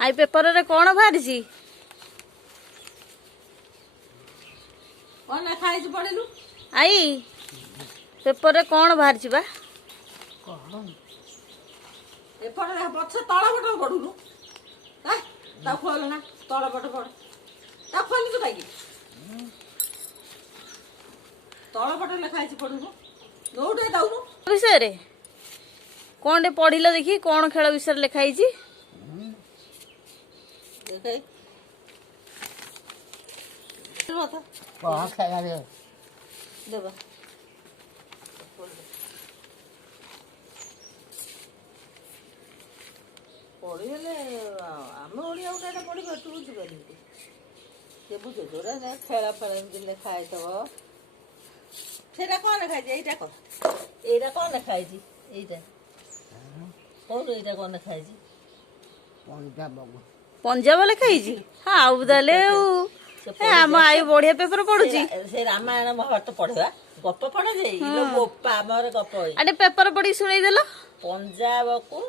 आई paper रे कौन बाहरी कौन लिखा है पढ़ेलु आई पेपर रे कौन बाहरी बा पेपर रे पछ तळ पट पढुनु हां ता खोल ना तळ पट पढ ता खोल तू काई तळ पट लिखा है पढुनु नोटे दाउनु विषय रे कौन टे पढ़िल देखी कौन खेल विषय लिखाई देखे कौन खेला रे देबा पढ़ीले आम ओडिया गोटे पढ़ी तू बुझिपारि से बुझे जोरा खेला फेला एमती लिखा है सेटा कौन लिखा है एटा कौन एटा कौन लिखा है एटा कौन एटा कौन लिखा है पंजाब लिखाई हाँ आउ ताले आम आई बढ़िया पेपर पढ़ुची से रामायण महाभारत पढ़वा गप पढ़े जे गोपा आमर गप अरे पेपर पढ़ी सुनाई देलो पंजाब को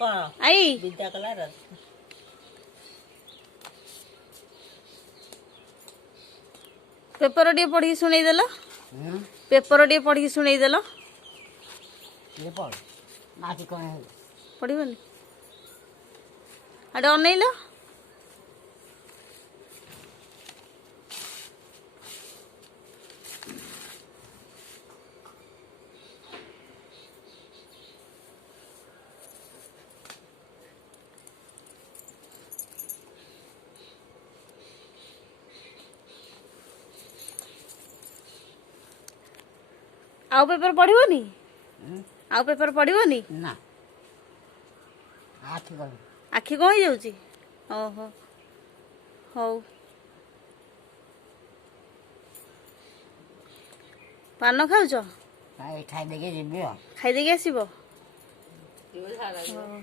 कौन आई विद्या कला पेपर टे पढ़ी सुनाई देलो पेपर टे पढ़ी सुनाई देलो ये पढ़ नाची कौन है पढ़िबनी अरे अनैलो आउ पेपर पढ़िबनी आउ पेपर पढ़िबनी ना आठ कर आखि कौन हो जाउची ओहो हौ पान खाउछ खाई देके जीबी खाई देके आसीबो कला